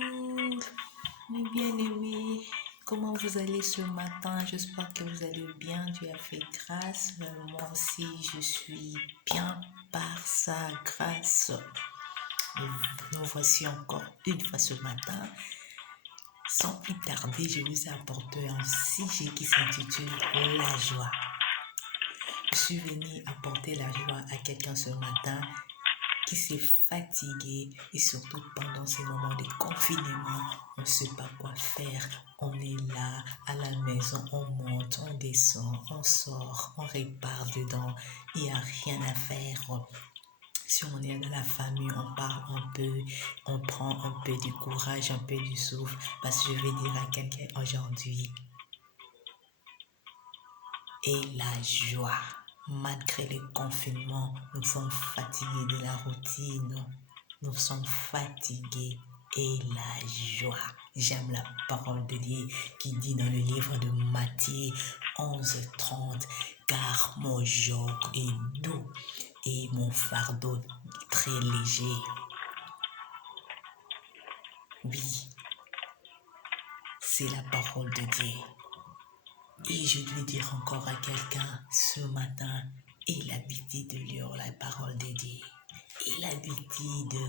Mes bien-aimés, comment vous allez ce matin? J'espère que vous allez bien. Dieu a fait grâce. Moi aussi, je suis bien par sa grâce. Nous voici encore une fois ce matin. Sans plus tarder, je vous ai apporté un sujet qui s'intitule La joie. Je suis venue apporter la joie à quelqu'un ce matin qui s'est fatigué et surtout pendant ces moments de confinement, on ne sait pas quoi faire. On est là à la maison, on monte, on descend, on sort, on répare dedans. Il n'y a rien à faire. Si on est dans la famille, on parle un peu, on prend un peu du courage, un peu du souffle. Parce que je vais dire à quelqu'un aujourd'hui, et la joie. Malgré le confinement, nous sommes fatigués de la routine. Nous sommes fatigués et la joie. J'aime la parole de Dieu qui dit dans le livre de Matthieu 11:30, car mon joug est doux et mon fardeau très léger. Oui, c'est la parole de Dieu. Et je dois dire encore à quelqu'un ce matin, et l'habitude de lire la parole de Dieu, et l'habitude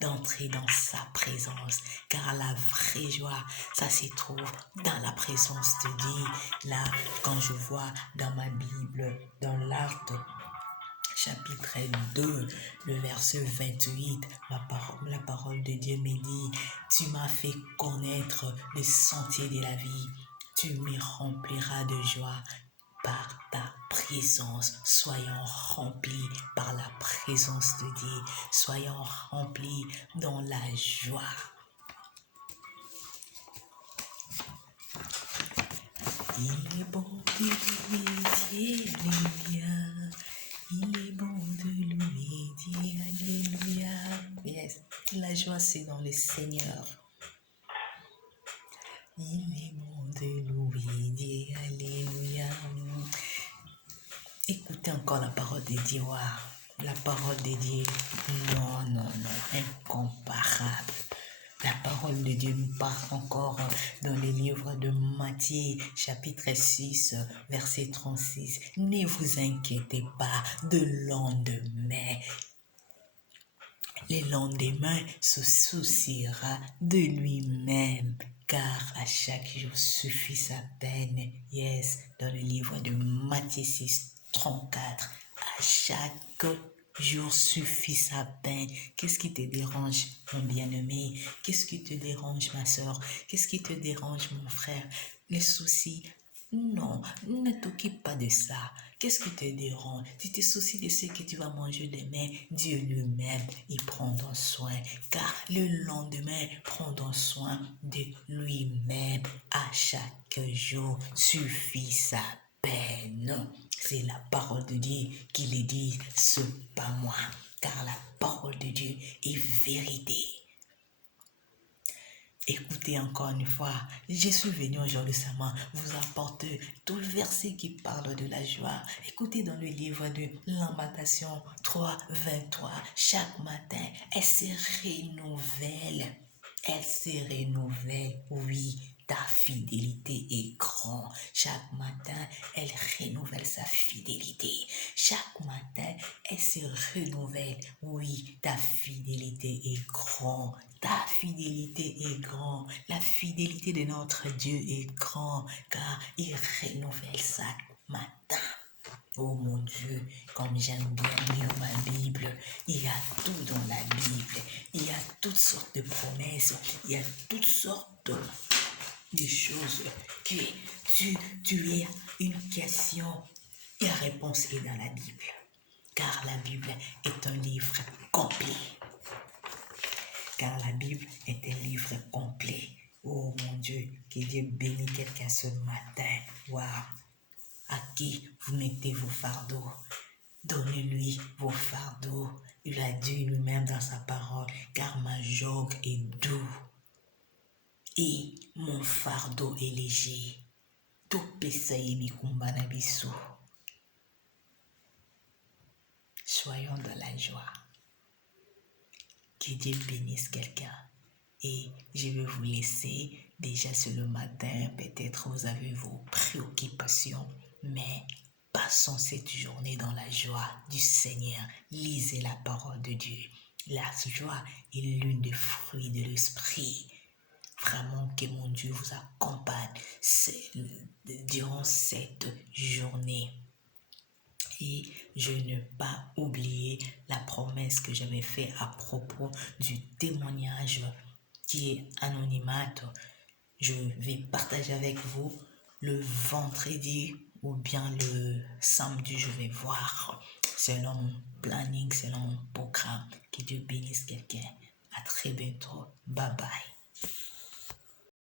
d'entrer dans sa présence, car la vraie joie, ça se trouve dans la présence de Dieu. Là, quand je vois dans ma Bible, dans l'Acte, chapitre 2, le verset 28, la parole de Dieu me dit, tu m'as fait connaître le sentier de la vie. Tu me rempliras de joie par ta présence. Soyons remplis par la présence de Dieu. Soyons remplis dans la joie. Il est bon de louer Dieu, alléluia. Il est bon de louer Dieu, alléluia. Yes. La joie, c'est dans le Seigneur. Il est bon de louer Dieu, alléluia. Écoutez encore la parole de Dieu. Wow. La parole de Dieu, non, incomparable. La parole de Dieu nous parle encore dans le livre de Matthieu, chapitre 6, verset 36. Ne vous inquiétez pas de lendemain. Le lendemain se souciera de lui-même, car à chaque jour suffit sa peine. Yes, dans le livre de Matthieu 6, 34. À chaque jour suffit sa peine. Qu'est-ce qui te dérange, mon bien-aimé? Qu'est-ce qui te dérange, ma soeur? Qu'est-ce qui te dérange, mon frère? Les soucis? Non, ne t'occupe pas de ça. Qu'est-ce qui te dérange? Tu te soucies de ce que tu vas manger demain. Dieu lui-même, il prend soin. Car le lendemain, prend soin de lui-même. À chaque jour suffit sa peine. C'est la parole de Dieu qui le dit, ce pas moi. Car la parole de Dieu est vérité. Écoutez encore une fois, je suis venu aujourd'hui seulement vous apporter tout le verset qui parle de la joie. Écoutez dans le livre de Lamentation 3, 23. Chaque matin, elle se renouvelle. Elle se renouvelle, oui. Ta fidélité est grande. Chaque matin, elle renouvelle sa fidélité. Chaque matin, elle se renouvelle. Oui, ta fidélité est grande. Ta fidélité est grande. La fidélité de notre Dieu est grande, car il renouvelle chaque matin. Oh mon Dieu, comme j'aime bien lire ma Bible, il y a tout dans la Bible. Il y a toutes sortes de promesses. Il y a toutes sortes de choses que tu es une question et la réponse est dans la Bible. Car la Bible est un livre complet. Car la Bible est un livre complet. Oh mon Dieu, que Dieu bénisse quelqu'un ce matin. Waouh! À qui vous mettez vos fardeaux? Donnez-lui vos fardeaux. Il a dit lui-même dans sa parole, car ma joug est doux et mon fardeau est léger. Soyons dans la joie. Que Dieu bénisse quelqu'un et je vais vous laisser. Déjà c'est le matin, peut-être vous avez vos préoccupations, mais passons cette journée dans la joie du Seigneur. Lisez la parole de Dieu. La joie est l'une des fruits de l'esprit. Vraiment que mon Dieu vous accompagne durant cette journée. Et je ne pas oublier la promesse que j'avais faite à propos du témoignage qui est anonymato. Je vais partager avec vous le vendredi ou bien le samedi, je vais voir selon mon planning, selon mon programme. Que Dieu bénisse quelqu'un. À très bientôt. Bye bye.